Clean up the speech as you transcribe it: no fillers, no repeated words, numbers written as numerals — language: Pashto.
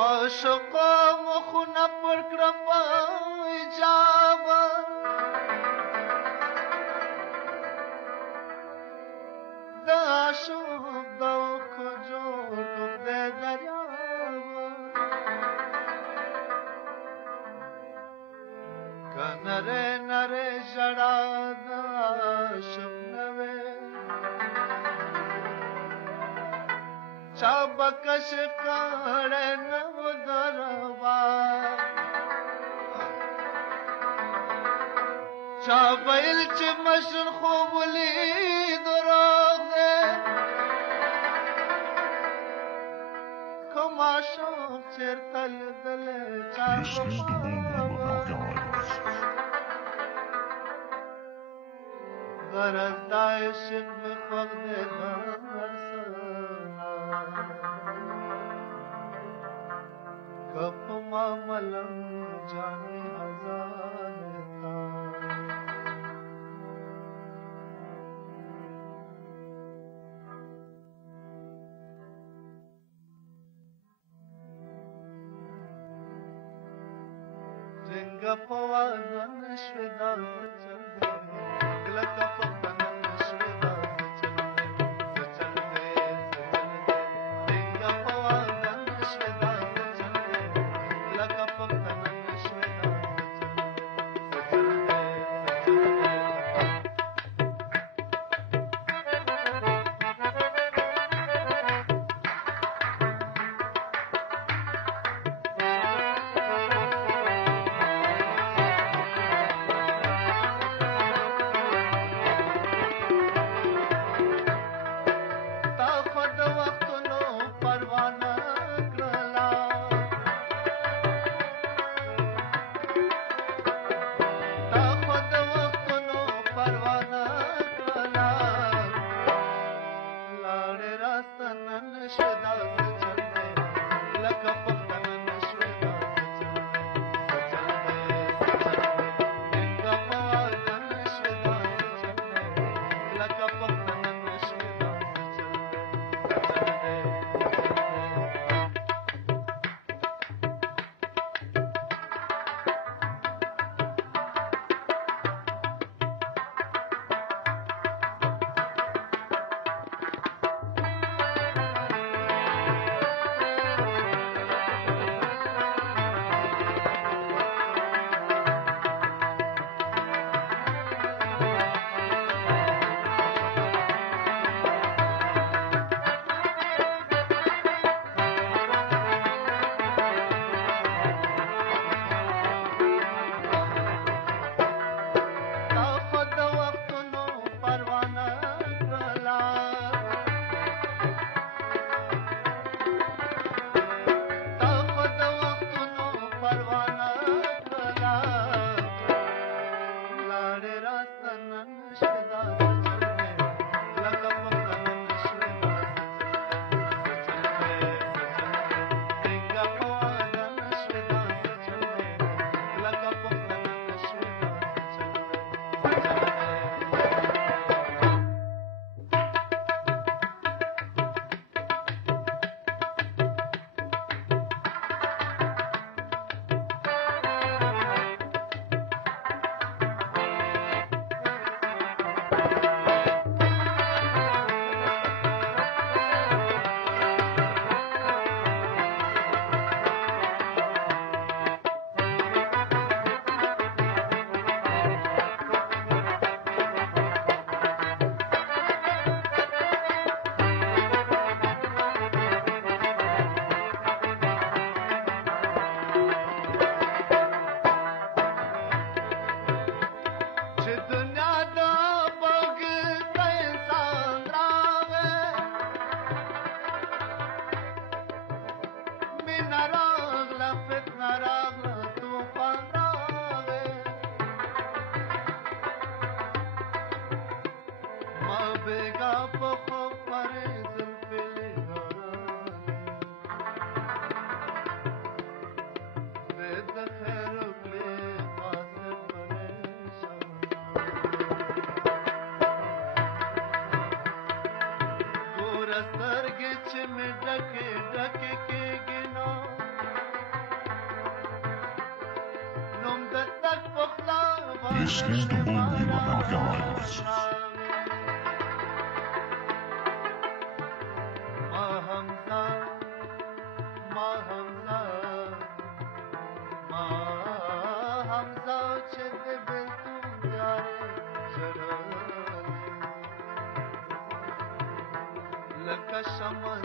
عاشقا مخونه پر کړه په ایجابه د عاشق د اوښکو جوړ دی دریابه که نرۍ نرۍ ژړا د عاشق نه وې چا به کشف کړی نه و دربار چا ویل چې مشر خوب ولید دروغ دی که ماشوم چېرته لیدلی چا غرض دا عشق مې خوښ دی د هر څه که په ما ملم جانې هزار تا څنګه په وازه نشوې دا څه چل دی کلکه په تنه نشوې دا څه چل دی څنګه په وازه نشوې دا څه چل دی کلکه په تنه نشوې دا څه چل دی سترګې چې مې ډکې ډکې کېږي نو scared to believe about gods. Shama